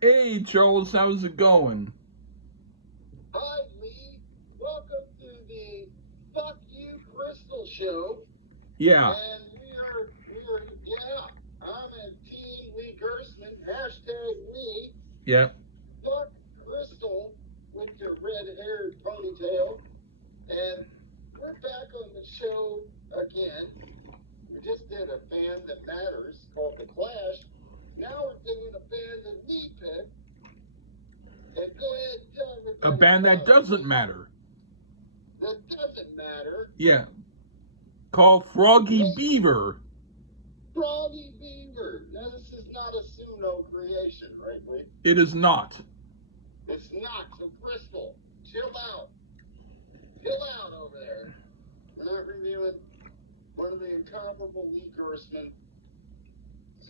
Hey, Charles, how's it going? Hi, Lee. Welcome to the Fuck You Crystal Show. Yeah, And yeah, I'm at Team Lee Gersman, hashtag Lee. yeah. Fuck Crystal with your red-haired ponytail. And we're back on the show again. We just did a band that matters called The Clash. Now we're doing a band that Lee picked. And go ahead and tell A everybody band that about it, doesn't Lee. matter. That doesn't matter. Yeah, called Froggie Lee, Beaver. Froggie Beaver. Now, this is not a Suno creation, right, Lee? It is not. It's not. So, Crystal, chill out. Chill out over there. We're not reviewing one of the incomparable Lee Gersman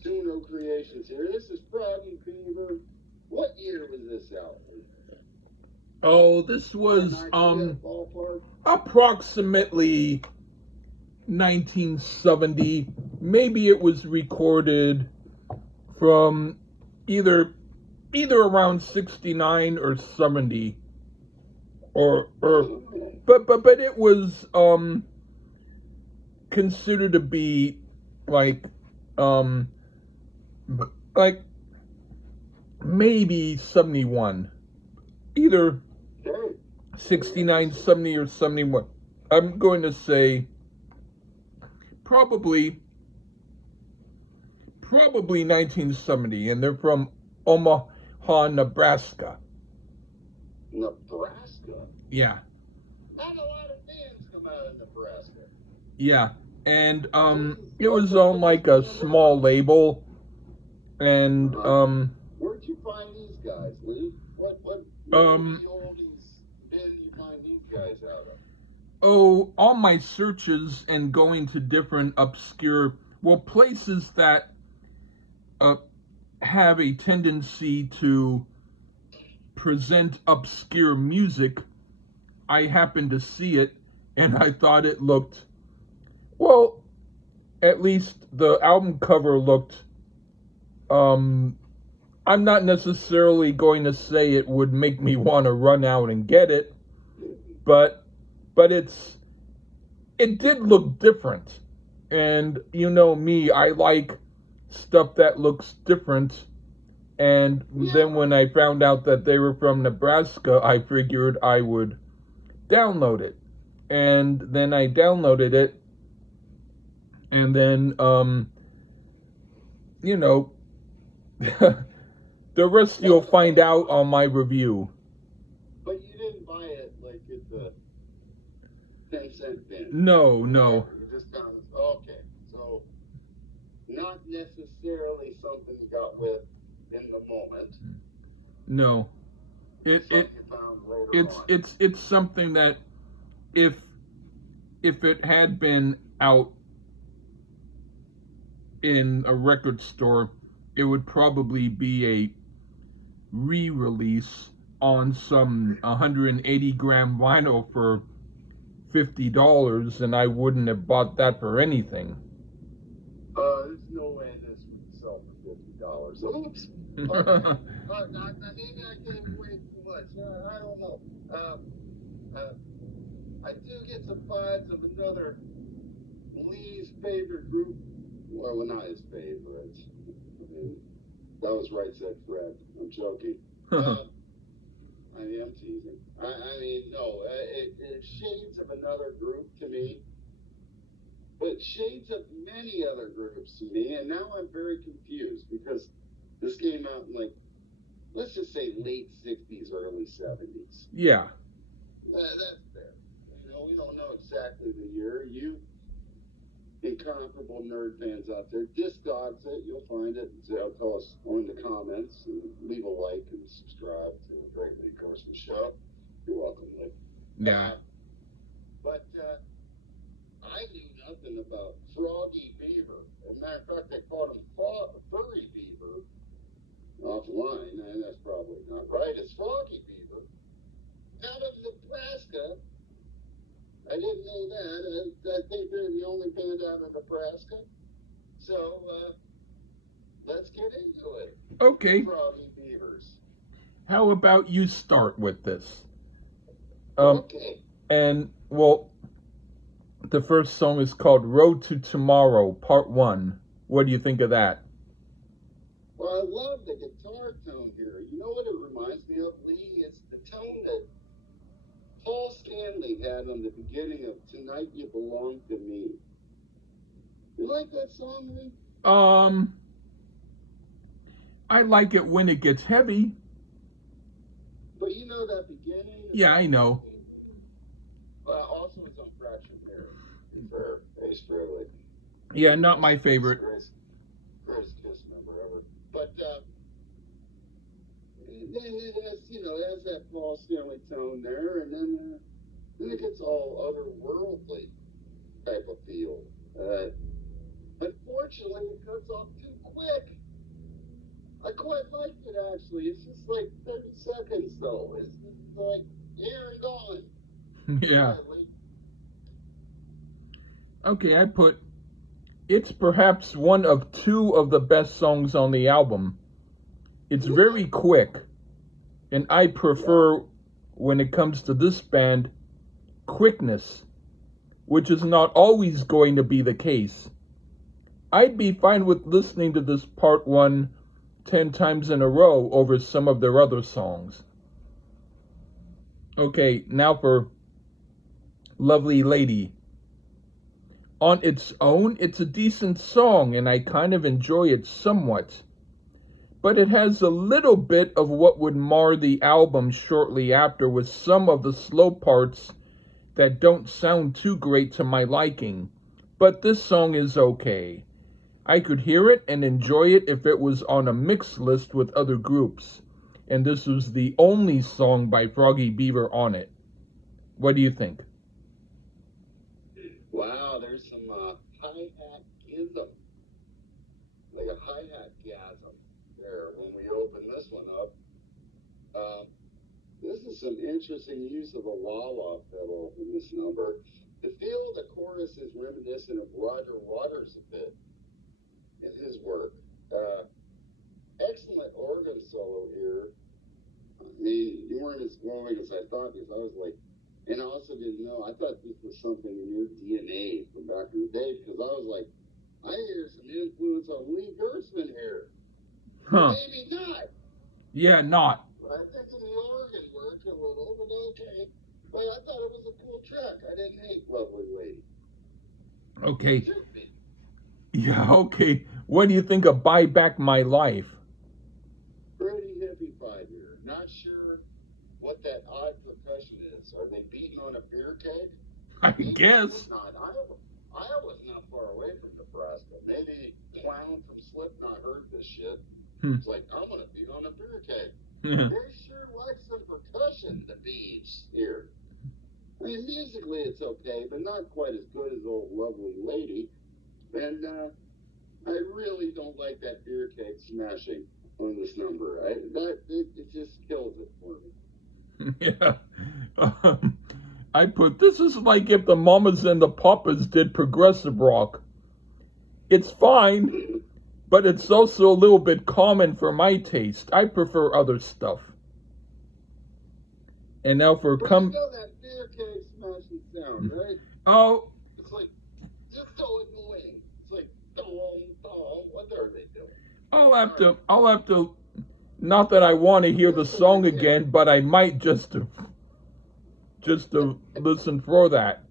Suno creations here. This is Froggie Beaver. What year was this out? Oh, this was An idea, ballpark? approximately 1970. Maybe it was recorded from either around 69 or 70, or but it was considered to be like um like maybe 71, either Okay. 69, 70, or 71. I'm going to say probably 1970, and they're from Omaha, Nebraska. Nebraska? Yeah, Not a lot of bands come out of Nebraska. yeah. And it What's was the on biggest like a band ever? small label, and Where'd you find these guys, Lee? What um oldies did you find these guys out of? oh, all my searches and going to different obscure, well, places that uh have a tendency to present obscure music, I happened to see it, and I thought it looked, well, at least the album cover looked, um I'm not necessarily going to say it would make me want to run out and get it, but it did look different. And you know me, I like stuff that looks different. And Yeah. then when I found out that they were from Nebraska, I figured I would download it. And then I downloaded it, and then you know, the rest you'll find out on my review. But you didn't buy it like at the 10-cent bin. No, Or no, whatever. You just kind of, okay. So, not necessarily something you got with in the moment. no. It Something it you found later on. it's something that if it had been out in a record store, it would probably be a re-release on some 180-gram vinyl for $50, and I wouldn't have bought that for anything. There's no way this would sell for $50. Oops. Okay. Maybe I gave away too much. I don't know. Uh, I do get some vibes of another Lee's favorite group. Well, not his favorite. I mean, that was Right Said Fred. I'm joking. I am teasing. I mean, no, it's shades of another group to me, but shades of many other groups to me, and now I'm very confused because this came out in like, let's just say late 60s, early 70s. Yeah. That's fair. You know, we don't know exactly the year. You incomparable nerd fans out there, Discogs it. You'll find it. So tell us in the comments and leave a like and subscribe to the Great Lee Carson Show. You're welcome, Lee. Yeah. But I knew nothing about Froggie Beaver. As a matter of fact, they called him Furry Beaver offline, and that's probably not right. It's Froggie Beaver out of Nebraska. I didn't know that. I think they're the only band out of Nebraska. So let's get into it. Okay. Froggie Beavers. How about you start with this? Okay. And well, the first song is called "Road to Tomorrow" Part One. What do you think of that? Well, I love the guitar tone here. You know what it reminds me of, Lee? It's the tone that Paul Stanley had on the beginning of "Tonight You Belong to Me." You like that song, Lee? Um, I like it when it gets heavy. But you know that beginning? Yeah, I know. Also, it's on Fractured Mirror. For Ace Frehley. Yeah, not my favorite. Greatest Kiss member ever. But it has, it has that Paul Stanley tone there, and then it gets all otherworldly type of feel. Unfortunately, it cuts off too quick. I quite liked it, actually. It's just like 30 seconds, though. It's just like here and gone. Yeah. Okay, I put it's perhaps one of two of the best songs on the album. It's very quick, and I prefer, when it comes to this band, quickness, which is not always going to be the case. I'd be fine with listening to this part 1 10 times in a row over some of their other songs. Okay, now for Lovely Lady. On its own, it's a decent song, and I kind of enjoy it somewhat. But it has a little bit of what would mar the album shortly after, with some of the slow parts that don't sound too great to my liking. But this song is okay. I could hear it and enjoy it if it was on a mix list with other groups. And this was the only song by Froggie Beaver on it. What do you think? Wow, there's some hi-hat-ism. Like a hi-hat gasm there when we open this one up. This is some interesting use of a wah-wah pedal in this number. The feel of the chorus is reminiscent of Roger Waters a bit in his work. Excellent organ solo here. I mean, you weren't as glowing as I thought, because I was like, and I also didn't know, I thought this was something in your DNA from back in the day, because I was like, I hear some influence on Lee Gerstmann here. Huh. Maybe not. Yeah, not. I think in the organ work a little, but okay. But I thought it was a cool track. I didn't hate Lovely Lady. Okay. Yeah, okay. What do you think of Buy Back My Life? Pretty hippie-fied here. Not sure what that odd percussion is. Are they beating on a beer keg? I guess. Not. Iowa's not far away from Nebraska. Maybe Clown from Slipknot heard this shit. It's like, I'm going to beat on a beer keg. Yeah. They sure like some percussion, the Beavs here. I mean, musically it's okay, but not quite as good as Old Lovely Lady. And I really don't like that beer keg smashing on this number. It just kills it for me. Yeah. I put, this is like if the Mamas and the Papas did progressive rock. It's fine, but it's also a little bit common for my taste. I prefer other stuff. And now for You know that beer keg smashing sound, right? Oh. It's like, just so annoying. It's like, what are they doing? I'll have to, not that I want to hear the song again, but I might just to listen for that.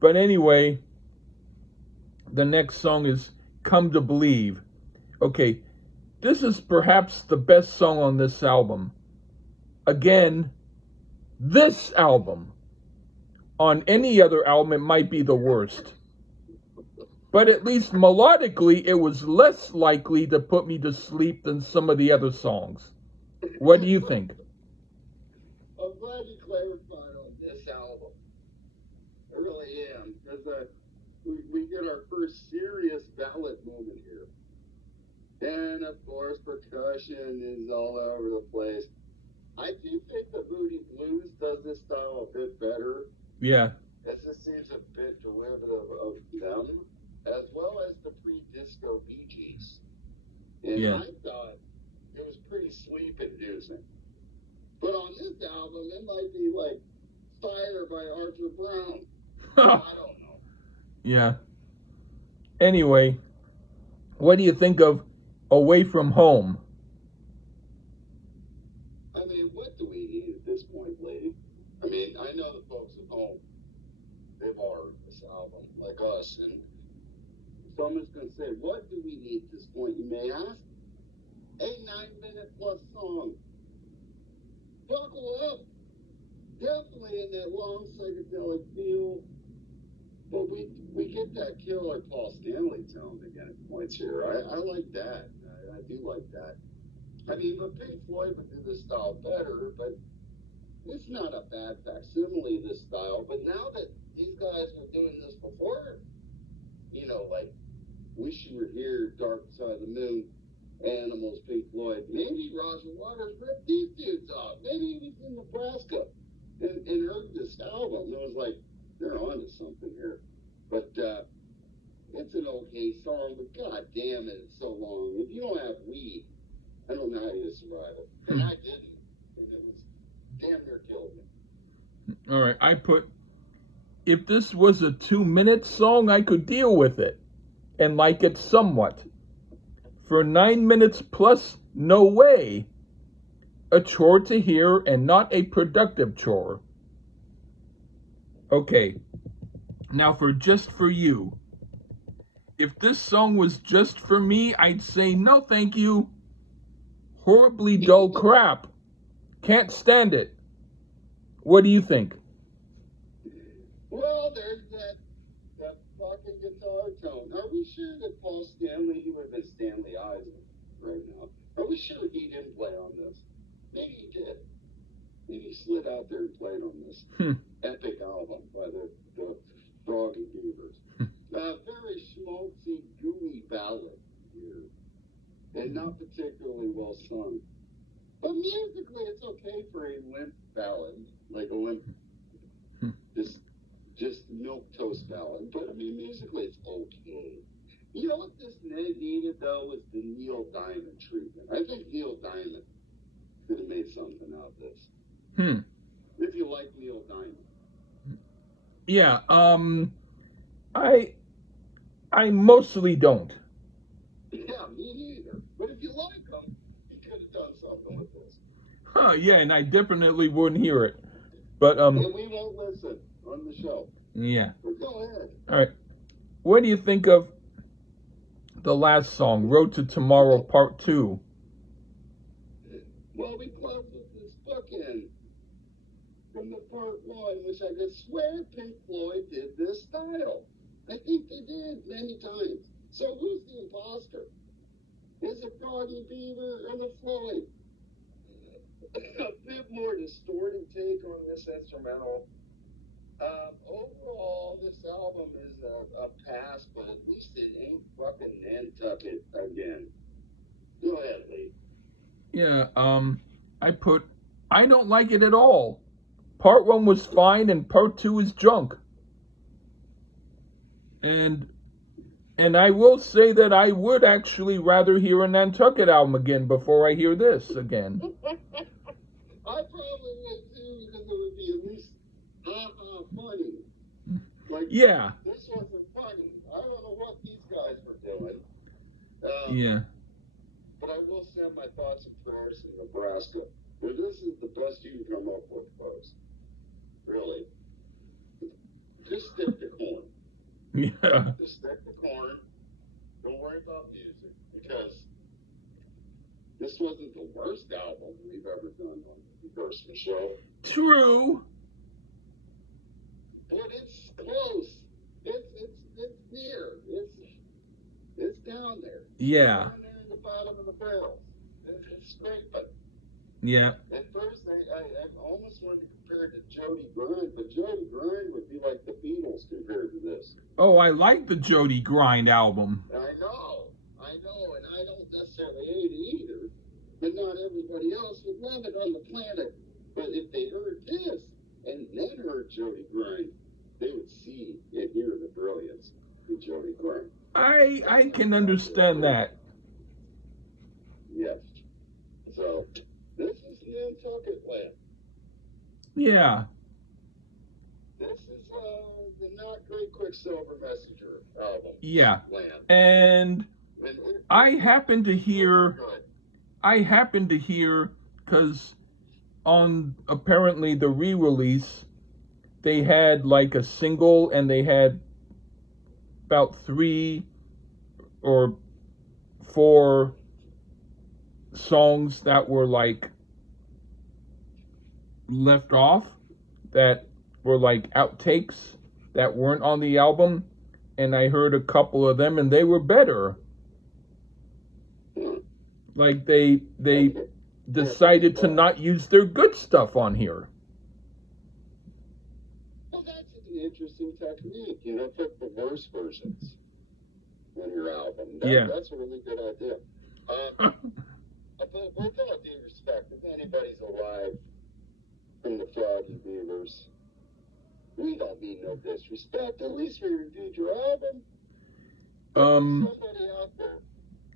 But anyway, the next song is Come to Believe. Okay, this is perhaps the best song on this album. Again, this album. On any other album, it might be the worst. But at least melodically, it was less likely to put me to sleep than some of the other songs. What do you think? I'm glad you clarified on this album. I really am, because we get our first serious ballad moment here. And of course, percussion is all over the place. I do think the Moody Blues does this style a bit better. Yeah. As this seems a bit derivative of them, as well as the pre-disco Bee Gees. And yeah. I thought it was pretty be sleep-inducing. But on this album, it might be like Fire by Arthur Brown. I don't know. Yeah. Anyway, what do you think of Away From Home? I mean, what do we need at this point, lady? I mean, I know the folks at home, they've heard this album like us, and someone's going to say, what do we need at this point, you may ask? A 9-minute plus song. Buckle up. Definitely in that long psychedelic feel. But we get that killer Paul Stanley tone again at points here. I like that. I do like that. I mean, but Pink Floyd would do this style better, but it's not a bad facsimile of this style. But now that these guys were doing this before, you know, like Wish You Were Here, Dark Side of the Moon, Animals, Pink Floyd, maybe Roger Waters ripped these dudes off. Maybe he was in Nebraska and heard this album. It was like, they're onto something here. But it's an okay song, but god damn it, it's so long. If you don't have weed, I don't know how you survive it. And I didn't. And it was damn near killed me. All right, I put, if this was a 2-minute song, I could deal with it and like it somewhat. For 9 minutes plus, no way. A chore to hear and not a productive chore. Okay, now for Just For You. If this song was just for me, I'd say no thank you. Horribly dull crap. Can't stand it. What do you think? Well, there's that fucking guitar tone. Are we sure that Paul Stanley, he would have been Stanley Eisen right now? Are we sure he didn't play on this? Maybe he did. Maybe he slid out there and played on this epic album by the Froggie Beavers. Very schmaltzy, gooey ballad here. And not particularly well sung. But musically, it's okay for a limp ballad. Like a limp, just milquetoast ballad. But I mean, musically, it's okay. You know what this needed, though, was the Neil Diamond treatment. I think Neil Diamond could have made something out of this. If you like Neil Diamond. Yeah, I mostly don't. Yeah, me neither. But if you like him, he could have done something with this. Yeah, and I definitely wouldn't hear it. But And we won't listen on the show. Yeah. But go ahead. All right. What do you think of the last song, Road to Tomorrow Part 2? Well, we close with this bookend from the Part 1, which I could swear Pink Floyd did this style. I think they did many times. So who's the imposter? Is it Froggie, Beaver, or the Floyd? A bit more distorted take on this instrumental. Overall, this album is a pass, but at least it ain't fucking Nantucket again. Go ahead, Lee. Yeah, I don't like it at all. Part 1 was fine and Part 2 is junk. And I will say that I would actually rather hear a Nantucket album again before I hear this again. I probably would too, because it would be at least funny. Like, yeah. This wasn't funny. I don't know what these guys were doing. Yeah. But I will send my thoughts and prayers to Nebraska. But this is the best you can come up with, folks. Really. Just stick to corn. Yeah. Just stick to corn. Don't worry about music, because this wasn't the worst album we've ever done on the Versus Show. True. But it's close. It's near. It's down there. Yeah. Down there in the bottom of the barrel. It's great, but yeah. at first I almost wanted to compare it to Jody Grind, but Jody Grind would be like the Beatles compared to this. Oh, I like the Jody Grind album. I know, and I don't necessarily hate it either, but not everybody else would love it on the planet. But if they heard this and then heard Jody Grind, they would see and hear the brilliance in Jody Grind. I can understand that. Yes. So, Yeah. This is the Not Great Quicksilver Messenger album. Yeah. Land. And I happen to hear, because on apparently the re-release, they had like a single, and they had about 3 or 4 songs that were like left off, that were like outtakes that weren't on the album, and I heard a couple of them and they were better. Like they decided to not use their good stuff on here. Well, that's an interesting technique, put the worst versions on your album. That's a really good idea. But with all due respect, if anybody's alive from the Froggie Beavers, we don't mean no disrespect. At least we reviewed your album. Somebody out there.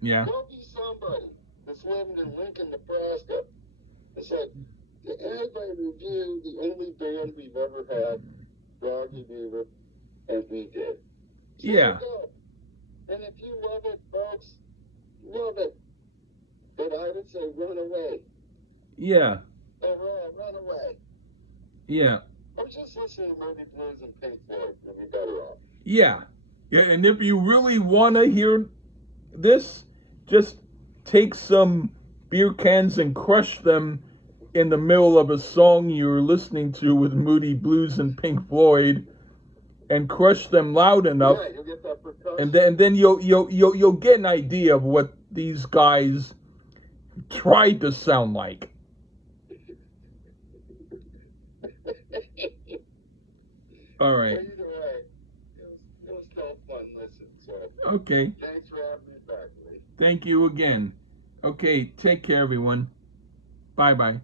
Yeah. Don't be somebody that's living in Lincoln, Nebraska. It's like, did anybody review the only band we've ever had, Froggie Beaver? And we did. So Yeah. And if you love it, folks, love it. But I would say run away. Yeah. Run away. Yeah. Or just listen to Moody Blues and Pink Floyd. You'll be better off. Yeah. Yeah, and if you really want to hear this, just take some beer cans and crush them in the middle of a song you're listening to with Moody Blues and Pink Floyd, and crush them loud enough, yeah, you'll get that percussion. and then you'll get an idea of what these guys tried to sound like. All right. Either way, it was still a fun listen. So Okay. thanks for having me back, Lee. Thank you again. Okay, take care, everyone. Bye-bye.